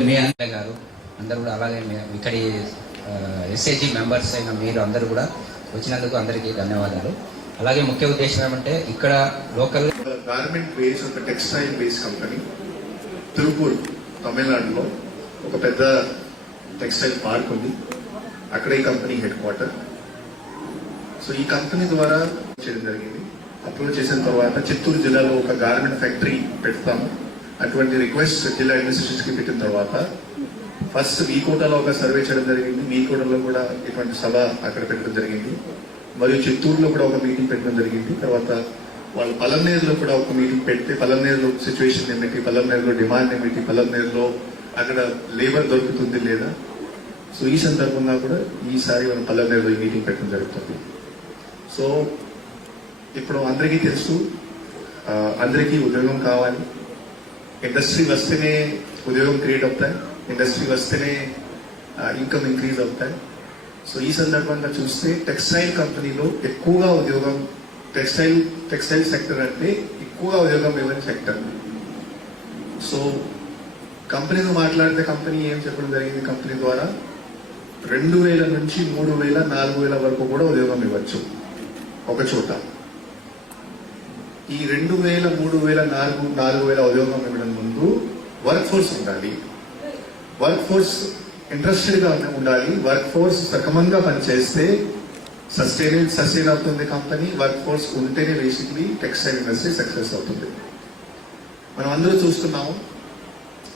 మీ అన్నయ్య గారు అందరు కూడా అలాగే మీ- ఇక్కడి ఎస్ఏజీ మెంబర్స్ అయిన మీరు అందరూ కూడా వచ్చినందుకు అందరికీ ధన్యవాదాలు. అలాగే ముఖ్య ఉద్దేశం ఏమంటే ఇక్కడ లోకల్ గార్మెంట్ బేస్ ఒక టెక్స్టైల్ బేస్ కంపెనీ తిరుపూర్ తమిళనాడులో ఒక పెద్ద టెక్స్టైల్ పార్క్ ఉంది. అక్కడ ఈ కంపెనీ హెడ్ క్వార్టర్ సో ఈ కంపెనీ ద్వారా చేయడం జరిగింది. అప్రూవ్ చేసిన తర్వాత చిత్తూరు జిల్లాలో ఒక గార్మెంట్ ఫ్యాక్టరీ పెడతాము. అటువంటి రిక్వెస్ట్ జిల్లా అడ్మినిస్ట్రేషన్కి పెట్టిన తర్వాత ఫస్ట్ మీ కోటలో ఒక సర్వే చేయడం జరిగింది. మీ కోటలో కూడా ఇటువంటి సభ అక్కడ పెట్టడం జరిగింది. మరియు చిత్తూరులో కూడా ఒక మీటింగ్ పెట్టడం జరిగింది. తర్వాత వాళ్ళు పలమనేరులో కూడా ఒక మీటింగ్ పెడితే పలమనేరులో సిచ్యువేషన్ ఏమిటి? పలమనేరులో డిమాండ్ ఏమిటి? పలమనేరులో అక్కడ లేబర్ దొరుకుతుంది లేదా? సో ఈ సందర్భంగా కూడా ఈసారి మనం పల్లెనేరులో ఈ మీటింగ్ పెట్టడం జరుగుతుంది. సో ఇప్పుడు అందరికీ తెలుసు అందరికీ ఉద్యోగం కావాలి. ఇండస్ట్రీ వస్తేనే ఉద్యోగం క్రియేట్ అవుతాయి. ఇండస్ట్రీ వస్తేనే ఇన్కమ్ ఇంక్రీజ్ అవుతాయి. సో ఈ సందర్భంగా చూస్తే టెక్స్టైల్ కంపెనీలో ఎక్కువగా ఉద్యోగం టెక్స్టైల్ టెక్స్టైల్ సెక్టర్ అంటే ఎక్కువగా ఉద్యోగం ఇవ్వని సెక్టర్. సో కంపెనీతో మాట్లాడితే కంపెనీ ఏం చెప్పడం జరిగింది కంపెనీ ద్వారా? రెండు వేల నుంచి మూడు వేల నాలుగు వేల వరకు కూడా ఉద్యోగం ఇవ్వచ్చు. ఒక చోట ఈ రెండు వేల మూడు వేల నాలుగు నాలుగు వేల ఉద్యోగం ఇవ్వడం ముందు వర్క్ ఫోర్స్ ఉండాలి. వర్క్ ఫోర్స్ ఇంట్రెస్టెడ్గా ఉండాలి. వర్క్ ఫోర్స్ సక్రమంగా పనిచేస్తే సస్టైన్ సస్టైన్ అవుతుంది కంపెనీ వర్క్ ఫోర్స్ ఉంటేనే బేసిక్లీ టెక్స్టైల్ ఇండస్ట్రీ సక్సెస్ అవుతుంది. మనం అందరూ చూస్తున్నాము.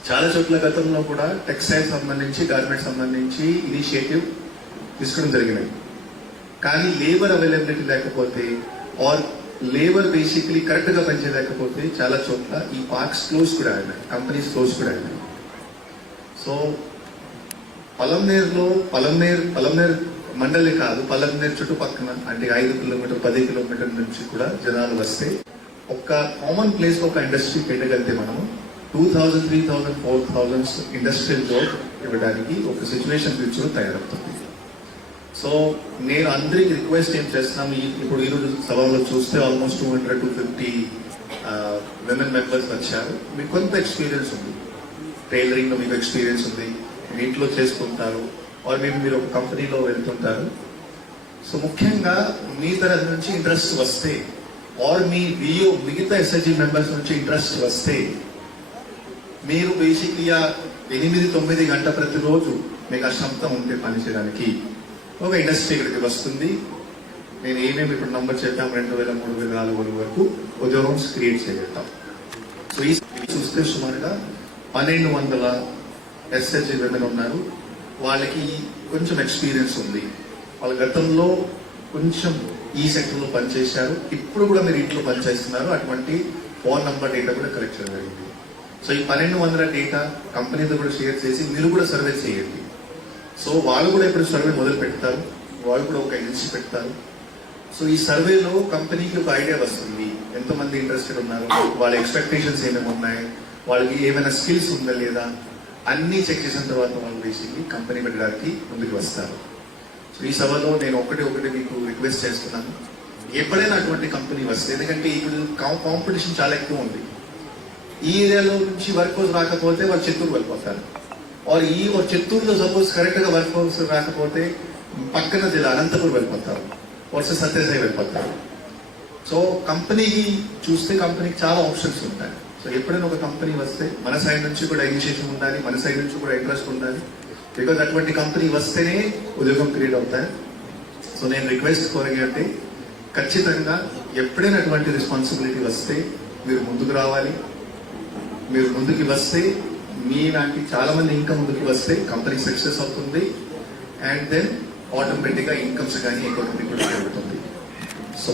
చాలా చోట్ల గతంలో కూడా టెక్స్టైల్ సంబంధించి గార్మెంట్ సంబంధించి ఇనిషియేటివ్ తీసుకోవడం జరిగినాయి కానీ లేబర్ అవైలబిలిటీ లేకపోతే ఆర్ లేబర్ బేసిక్లీ కరెక్ట్గా పనిచేయలేకపోతే చాలా చోట్ల ఈ పార్క్స్ క్లోజ్ కూడా అయినాయి. కంపెనీస్ క్లోజ్ కూడా అయినాయి. సో పలంనేరులో పలంనేర్ పలంనేర్ మండలి కాదు పలంనేర్ చుట్టుపక్కల అంటే ఐదు కిలోమీటర్ పది కిలోమీటర్ నుంచి కూడా జనాలు వస్తే ఒక కామన్ ప్లేస్ ఒక ఇండస్ట్రీ పెట్టగలిగితే మనము two thousand three thousand four thousand industrial job ఇవ్వడానికి ఒక సిచ్యువేషన్ ఫ్యూచర్ తయారవుతుంది. సో నేను అందరికి రిక్వెస్ట్ ఏం చేస్తున్నాను ఇప్పుడు ఈ రోజు సభలో చూస్తే almost two hundred two fifty women members వచ్చారు. మీకు కొంత ఎక్స్పీరియన్స్ ఉంది. టైలరింగ్లో మీకు ఎక్స్పీరియన్స్ ఉంది. మీ ఇంట్లో చేసుకుంటారు. ఆర్ మేము మీరు ఒక కంపెనీలో వెళ్తుంటారు. సో ముఖ్యంగా మీ తరఫు నుంచి ఇంట్రెస్ట్ వస్తే ఆర్ మీ వియో మిగతా ఎస్ఐజి మెంబర్స్ నుంచి ఇంట్రెస్ట్ వస్తే మీరు బేసిక్లీ ఎనిమిది తొమ్మిది గంట ప్రతిరోజు మీకు అసంతం ఉంటే పని చేయడానికి ఒక ఇండస్ట్రీ ఇక్కడికి వస్తుంది. నేను ఏమేమి ఇప్పుడు నంబర్ చేద్దాం రెండు వేల మూడు వేల నాలుగు వేల వరకు ఉద్యోగం క్రియేట్ చేయగలుగుతాం సో ఈ చూస్తే సుమారుగా పన్నెండు వందల ఎస్ఎస్జి విమెన్ ఉన్నారు. వాళ్ళకి కొంచెం ఎక్స్పీరియన్స్ ఉంది. వాళ్ళ గతంలో కొంచెం ఈ సెక్టర్లో పనిచేశారు. ఇప్పుడు కూడా మీరు ఇంట్లో పనిచేస్తున్నారు. అటువంటి ఫోన్ నంబర్ డేటా కూడా కలెక్ట్ చేయడం జరిగింది. సో ఈ పన్నెండు వందల డేటా కంపెనీతో కూడా షేర్ చేసి మీరు కూడా సర్వే చేయండి. సో వాళ్ళు కూడా ఇప్పుడు సర్వే మొదలు పెడతారు. వాళ్ళు కూడా ఒక ఏజెన్సీ పెడతారు. సో ఈ సర్వేలో కంపెనీకి ఒక ఐడియా వస్తుంది. ఎంతమంది ఇంట్రెస్టెడ్ ఉన్నారు? వాళ్ళ ఎక్స్పెక్టేషన్స్ ఏమేమి ఉన్నాయి? వాళ్ళకి ఏమైనా స్కిల్స్ ఉందా లేదా? అన్నీ చెక్ చేసిన తర్వాత వాళ్ళు బేసిక్లీ కంపెనీ పెట్టడానికి ముందుకు వస్తారు. సో ఈ సభలో నేను ఒకటి ఒకటి మీకు రిక్వెస్ట్ చేస్తున్నాను. ఎప్పుడైనా అటువంటి కంపెనీ వస్తే ఎందుకంటే ఇప్పుడు కాంపిటీషన్ చాలా ఎక్కువ ఉంది. ఈ ఏరియాలో నుంచి వర్క్ రాకపోతే వాళ్ళు చిత్తూరు వెళ్ళిపోతారు. ఆర్ ఈ చిత్తూరులో సపోజ్ కరెక్ట్గా వర్క్ ఫోర్స్ రాకపోతే పక్కన జిల్లా అనంతపురం వెళ్ళిపోతారు. వర్సెస్ సత్యసాయి వెళ్ళిపోతారు. సో కంపెనీకి చూస్తే కంపెనీకి చాలా ఆప్షన్స్ ఉంటాయి. సో ఎప్పుడైనా ఒక కంపెనీ వస్తే మన సైడ్ నుంచి కూడా ఇనిషియేటివ్ ఉండాలి మన సైడ్ నుంచి కూడా ఇంట్రెస్ట్ ఉండాలి. బికాజ్ అటువంటి కంపెనీ వస్తేనే ఉద్యోగం క్రియేట్ అవుతాయి. సో నేను రిక్వెస్ట్ కోరగంటే ఖచ్చితంగా ఎప్పుడైనా అటువంటి రెస్పాన్సిబిలిటీ వస్తే మీరు ముందుకు రావాలి. మీరు ముందుకు వస్తే మీ లాంటి చాలా మంది ఇంకా ముందుకు వస్తే కంపెనీ సక్సెస్ అవుతుంది. అండ్ దెన్ ఆటోమేటిక్గా ఇన్కమ్స్ కానీ ఎకానమీ కూడా పెరుగుతుంది. సో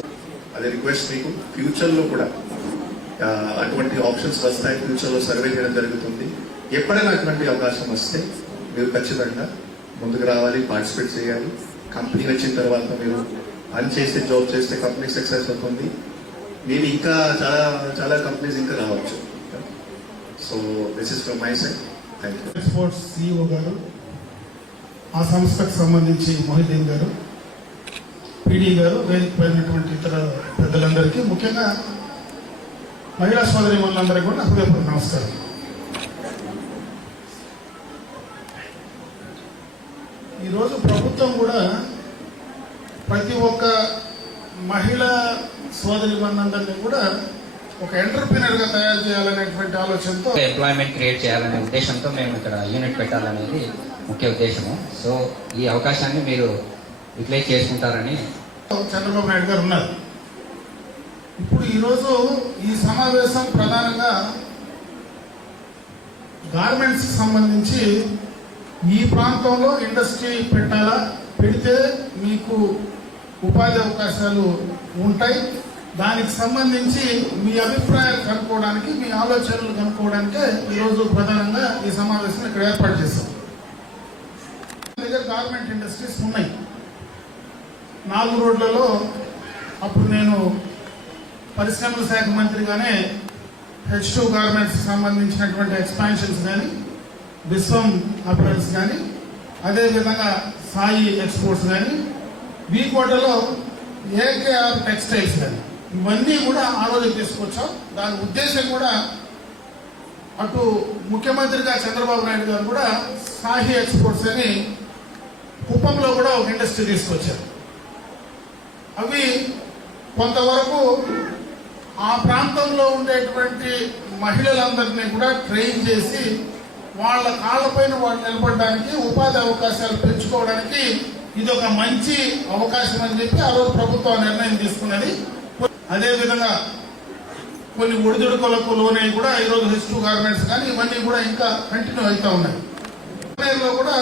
అదే రిక్వెస్ట్ మీకు. ఫ్యూచర్లో కూడా అటువంటి ఆప్షన్స్ వస్తాయి. ఫ్యూచర్లో సర్వే చేయడం జరుగుతుంది. ఎప్పుడైనా అటువంటి అవకాశం వస్తే మీరు ఖచ్చితంగా ముందుకు రావాలి పార్టిసిపేట్ చేయాలి. కంపెనీ వచ్చిన తర్వాత మీరు పని చేస్తే జాబ్ చేస్తే కంపెనీ సక్సెస్ అవుతుంది. మీరు ఇంకా చాలా చాలా కంపెనీస్ ఇంకా రావచ్చు. So this is from my side thank you sports CEO గారు. ఆ సంస్థకు సంబంధించి మొహిదీన్ గారు పీడీ గారు వేదిక పైనటువంటి ఇతర పెద్దలందరికీ ముఖ్యంగా మహిళా సోదరి మనందరికీ కూడా హృదయపూర్వక నమస్కారం. ఈరోజు ప్రభుత్వం కూడా ప్రతి ఒక్క మహిళా సోదరి మనందరినీ కూడా ఒక ఎంటర్ప్రినర్గా తయారు చేయాలనేటువంటి ఆలోచనతో ఎంప్లాయ్మెంట్ క్రియేట్ చేయాలనే ఉద్దేశంతో మేము ఇక్కడ యూనిట్ పెట్టాలనేది ముఖ్య ఉద్దేశము. సో ఈ అవకాశాన్ని మీరు యూటిలైజ్ చేసుకుంటారని చంద్రబాబు నాయుడు గారు ఉన్నారు. ఇప్పుడు ఈరోజు ఈ సమావేశం ప్రధానంగా గార్మెంట్స్ సంబంధించి ఈ ప్రాంతంలో ఇండస్ట్రీ పెట్టాలా పెడితే మీకు ఉపాధి అవకాశాలు ఉంటాయి. దానికి సంబంధించి మీ అభిప్రాయాలు కనుక్కోవడానికి మీ ఆలోచనలు కనుక్కోవడానికే ఈరోజు ప్రధానంగా ఈ సమావేశం ఇక్కడ ఏర్పాటు చేశాం. దగ్గర గార్మెంట్ ఇండస్ట్రీస్ ఉన్నాయి. నాలుగు రోడ్లలో అప్పుడు నేను పరిశ్రమల శాఖ మంత్రిగానే హెచ్ టూ గార్మెంట్స్ సంబంధించినటువంటి ఎక్స్పాన్షన్స్ కానీ విశ్వం అపరల్స్ కానీ అదేవిధంగా సాయి ఎక్స్పోర్ట్స్ కానీ కోటలో ఏకేఆర్ టెక్స్టైల్స్ కానీ ఇవన్నీ కూడా ఆలోచన తీసుకొచ్చాం. దాని ఉద్దేశం కూడా అటు ముఖ్యమంత్రిగా చంద్రబాబు నాయుడు గారు కూడా సాహి ఎక్స్పోర్ట్స్ అని కుప్పంలో కూడా ఒక ఇండస్ట్రీ తీసుకొచ్చారు. అవి కొంతవరకు ఆ ప్రాంతంలో ఉండేటువంటి మహిళలందరినీ కూడా ట్రైన్ చేసి వాళ్ళ కాళ్ళపైన వాళ్ళు నిలబడడానికి ఉపాధి అవకాశాలు పెంచుకోవడానికి ఇది ఒక మంచి అవకాశం అని చెప్పి ఆ రోజు ప్రభుత్వం నిర్ణయం తీసుకున్నది. అదేవిధంగా కొన్ని ఒడిదుడుకులకు లోనే కూడా ఈరోజు హెచ్ గార్మెంట్స్ కానీ ఇవన్నీ కూడా ఇంకా కంటిన్యూ అవుతా ఉన్నాయి. లో కూడా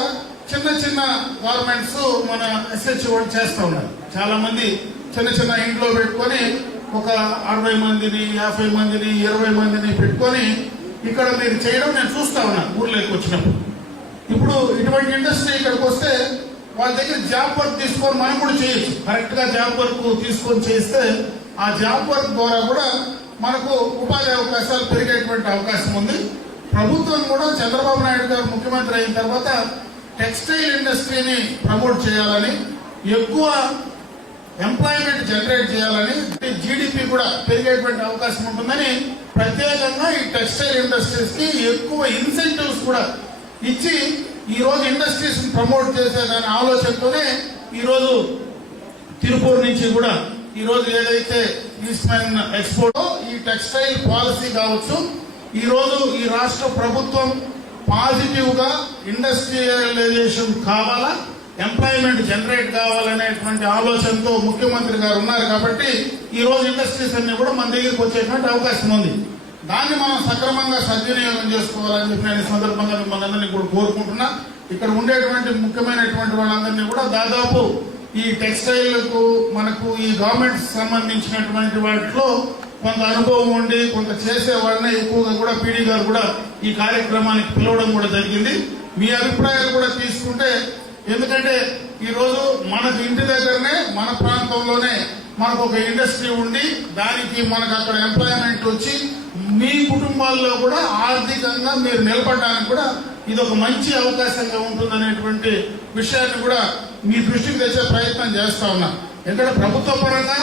చిన్న చిన్న గార్మెంట్స్ మన ఎస్హెచ్ వాళ్ళు చేస్తూ ఉన్నారు. చాలా మంది చిన్న చిన్న ఇంట్లో పెట్టుకొని ఒక అరవై మందిని యాభై మందిని ఇరవై మందిని పెట్టుకొని ఇక్కడ మీరు చేయడం నేను చూస్తా ఉన్నా ఊర్లోకి వచ్చినప్పుడు. ఇప్పుడు ఇటువంటి ఇండస్ట్రీ ఇక్కడికి వస్తే వాళ్ళ దగ్గర జాబ్ వర్క్ తీసుకొని మనం కూడా చేయొచ్చు. కరెక్ట్గా జాబ్ వర్క్ తీసుకొని చేస్తే ఆ జాబ్ వర్క్ ద్వారా కూడా మనకు ఉపాధి అవకాశాలు పెరిగేటువంటి అవకాశం ఉంది. ప్రభుత్వం కూడా చంద్రబాబు నాయుడు గారు ముఖ్యమంత్రి అయిన తర్వాత టెక్స్టైల్ ఇండస్ట్రీని ప్రమోట్ చేయాలని ఎక్కువ ఎంప్లాయ్మెంట్ జనరేట్ చేయాలని జీడిపి కూడా పెరిగేటువంటి అవకాశం ఉంటుందని ప్రత్యేకంగా ఈ టెక్స్టైల్ ఇండస్ట్రీస్కి ఎక్కువ ఇన్సెంటివ్స్ కూడా ఇచ్చి ఈ రోజు ఇండస్ట్రీస్ ప్రమోట్ చేసేదాని ఆలోచనతోనే ఈరోజు తిరుపూర్ నుంచి కూడా ఈ రోజు ఏదైతే ఈస్ట్మెన్ ఎక్స్పోర్ట్ ఈ టెక్స్టైల్ పాలసీ కావచ్చు ఈ రోజు ఈ రాష్ట్ర ప్రభుత్వం పాజిటివ్గా ఇండస్ట్రియలైజేషన్ కావాలా ఎంప్లాయ్మెంట్ జనరేట్ కావాలనేటువంటి ఆలోచనతో ముఖ్యమంత్రి గారు ఉన్నారు కాబట్టి ఈ రోజు ఇండస్ట్రీస్ అన్ని కూడా మన దగ్గరికి వచ్చేటువంటి అవకాశం ఉంది. దాన్ని మనం సక్రమంగా సద్వినియోగం చేసుకోవాలని చెప్పి నేను ఈ సందర్భంగా మిమ్మల్ని అందరినీ కూడా కోరుకుంటున్నా. ఇక్కడ ఉండేటువంటి ముఖ్యమైనటువంటి వాళ్ళందరినీ కూడా దాదాపు ఈ టెక్స్టైల్కు మనకు ఈ గవర్నమెంట్ సంబంధించినటువంటి వాటిలో కొంత అనుభవం ఉండి కొంత చేసేవాడిని ఎక్కువగా కూడా పీడీ గారు కూడా ఈ కార్యక్రమానికి పిలవడం కూడా జరిగింది. మీ అభిప్రాయాలు కూడా తీసుకుంటే ఎందుకంటే ఈరోజు మనకు ఇంటి దగ్గరనే మన ప్రాంతంలోనే మనకు ఒక ఇండస్ట్రీ ఉండి దానికి మనకు అక్కడ ఎంప్లాయ్మెంట్ వచ్చి మీ కుటుంబాల్లో కూడా ఆర్థికంగా మీరు నిలబడడానికి కూడా ఇది ఒక మంచి అవకాశంగా ఉంటుందనేటువంటి విషయాన్ని కూడా మీ దృష్టికి తెచ్చే ప్రయత్నం చేస్తా ఉన్నా. ఎందుకంటే ప్రభుత్వ పరంగా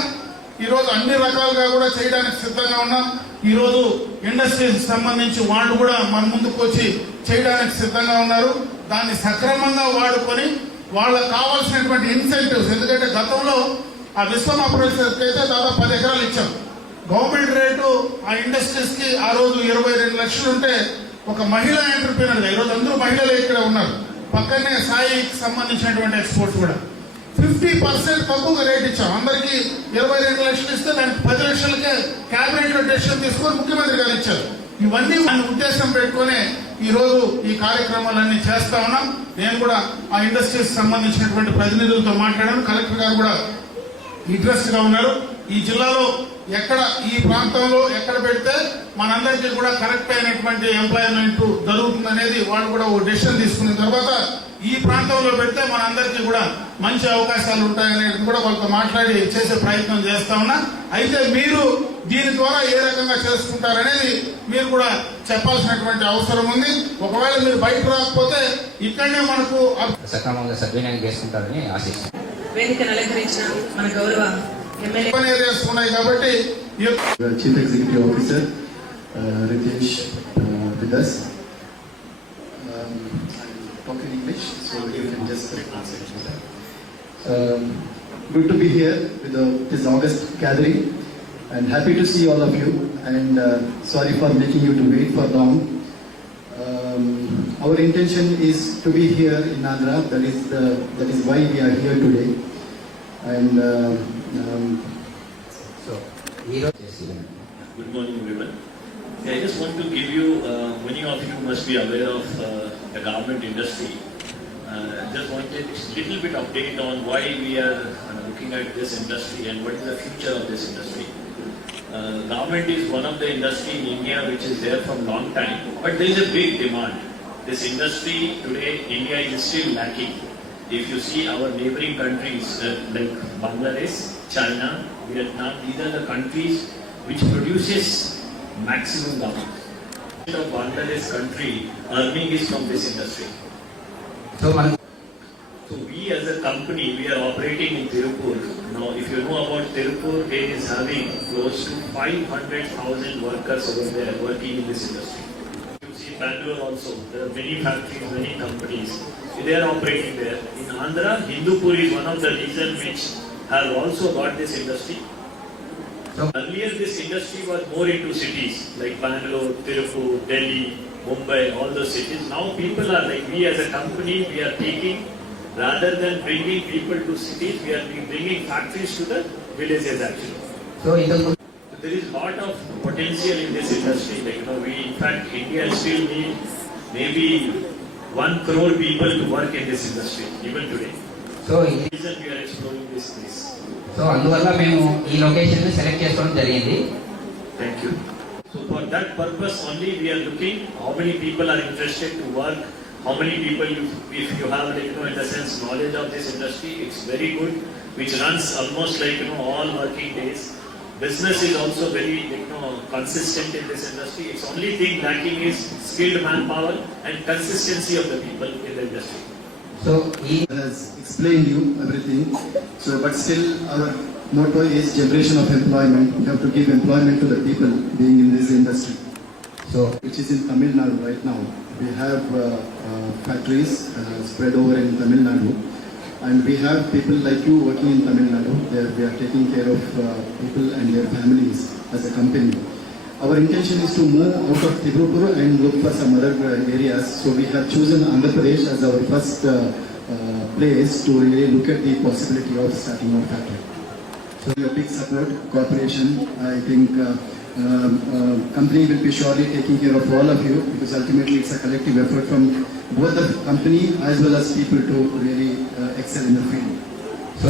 ఈరోజు అన్ని రకాలుగా కూడా చేయడానికి సిద్ధంగా ఉన్నాం. ఈరోజు ఇండస్ట్రీకి సంబంధించి వాళ్ళు కూడా మన ముందుకు వచ్చి చేయడానికి సిద్ధంగా ఉన్నారు. దాన్ని సక్రమంగా వాడుకొని వాళ్ళకి కావాల్సినటువంటి ఇన్సెంటివ్స్ ఎందుకంటే గతంలో ఆ విశ్వం అప్రోచర్కి అయితే దాదాపు పది ఎకరాలు ఇచ్చాం. గవర్నమెంట్ రేటు ఆ ఇండస్ట్రీస్కి ఆ రోజు ఇరవై రెండు లక్షలు ఉంటే ఒక మహిళా ఎంటర్ప్రీనర్ ఈ ఈరోజు అందరూ మహిళలు ఇక్కడ ఉన్నారు. పక్కనే సాయికి సంబంధించినటువంటి ఎక్స్పోర్ట్స్ కూడా. ఫిఫ్టీ పర్సెంట్ తక్కువగా రేట్ ఇచ్చాం. అందరికి ఇరవై రెండు లక్షలు ఇస్తే దానికి పది లక్షలకే కేబినెట్లో డెసిషన్ తీసుకొని ముఖ్యమంత్రి గారు ఇచ్చారు. ఇవన్నీ మన ఉద్దేశం పెట్టుకునే ఈ రోజు ఈ కార్యక్రమాలన్నీ చేస్తా ఉన్నాం. నేను కూడా ఆ ఇండస్ట్రీస్ సంబంధించినటువంటి ప్రతినిధులతో మాట్లాడాను. కలెక్టర్ గారు కూడా ఇంట్రెస్ట్గా ఉన్నారు. ఈ జిల్లాలో ఎక్కడ ఈ ప్రాంతంలో ఎక్కడ పెడితే మనందరికీ కూడా కరెక్ట్ అయినటువంటి ఎంప్లాయ్మెంట్ జరుగుతుంది అనేది వాళ్ళు కూడా ఓ డెసిషన్ తీసుకున్న తర్వాత ఈ ప్రాంతంలో పెడితే మనందరికీ కూడా మంచి అవకాశాలు ఉంటాయనేది కూడా వాళ్ళతో మాట్లాడి చేసే ప్రయత్నం చేస్తా ఉన్నా. అయితే మీరు దీని ద్వారా ఏ రకంగా చేసుకుంటారనేది మీరు కూడా చెప్పాల్సినటువంటి అవసరం ఉంది. ఒకవేళ మీరు బయట రాకపోతే ఇక్కడనే మనకు సక్రమంగా సద్వినియోగం చేసుకుంటారని ఆశిస్తున్నాను. వేదికను అలంకరించిన మన గౌరవ ఎమ్మెల్యే ఓపెన్ ఏరియాస్ ఉన్నాయి కాబట్టి ఈ యొక్క The Chief Executive Officer, uh, Ritesh, uh, with us. Um, I'm talking English, so you can just translate for that. Um, Good to be here with the, this August gathering and happy to see all of you and uh, sorry for making you to wait for long. Um, Our intention is to be here in Andhra, that is the, that is why we are here today. And uh, um, so ఈరోజు చేసి Good morning, everyone. Yeah, I just want to give you, uh, many of you must be aware of uh, the garment industry. Uh, just wanted a little bit update on why we are uh, looking at this industry and what is the future of this industry. Uh, garment is one of the industry in India which is there from long time, but there is a big demand. This industry today, India is still lacking. If you see our neighboring countries uh, like Bangladesh, China, Vietnam, these are the countries which produces maximum garment. The Bangladesh country earning is from this industry. So, so we as a company, we are operating in Tirupur. Now, if you know about Tirupur, they having close to 500,000 workers over there working in this industry. You see Bangalore also, there are many factories, many companies. They are operating there. In Andhra, Hindupur is one of the regions which have also got this industry. So, Earlier this industry was more into cities like Bangalore, Tirupur, Delhi, Mumbai, all those cities. Now people are like, we as a company, we are taking, rather than bringing people to cities, we are bringing factories to the villages actually. So, so there is lot of potential in this industry. Like, you know, we, in fact, India still needs maybe one crore people to work in this industry, even today. So ఇది Reason we are exploring this place. So అందువల్ల మేము ఈ location select చేసుకోవడం జరిగింది Thank you. So for that purpose only, we are looking how many people are interested to work, how many people, you- if you have, like, you know, in the sense, knowledge of this industry, it's very good, which runs almost like, you know, all working days. Business is also very, like, you know, consistent in this industry. It's only thing lacking is skilled manpower and consistency of the people in the industry. So he has explained you everything. So, but still our motto is generation of employment. We have to give employment to the people being in this industry. So, which is in Tamil Nadu right now. We have uh, uh, factories uh, spread over in Tamil Nadu. And we have people like you working in Tamil Nadu. There we are taking care of uh, people and their families as a company. Our intention is to move out of Tirupur and look for some other uh, areas. So we have chosen Andhra Pradesh as our first uh, uh, place to really look at the possibility of starting our factory. So your big support, cooperation, I think uh, uh, company will be surely taking care of all of you because ultimately it's a collective effort from both the company as well as people to really uh, excel in the field. So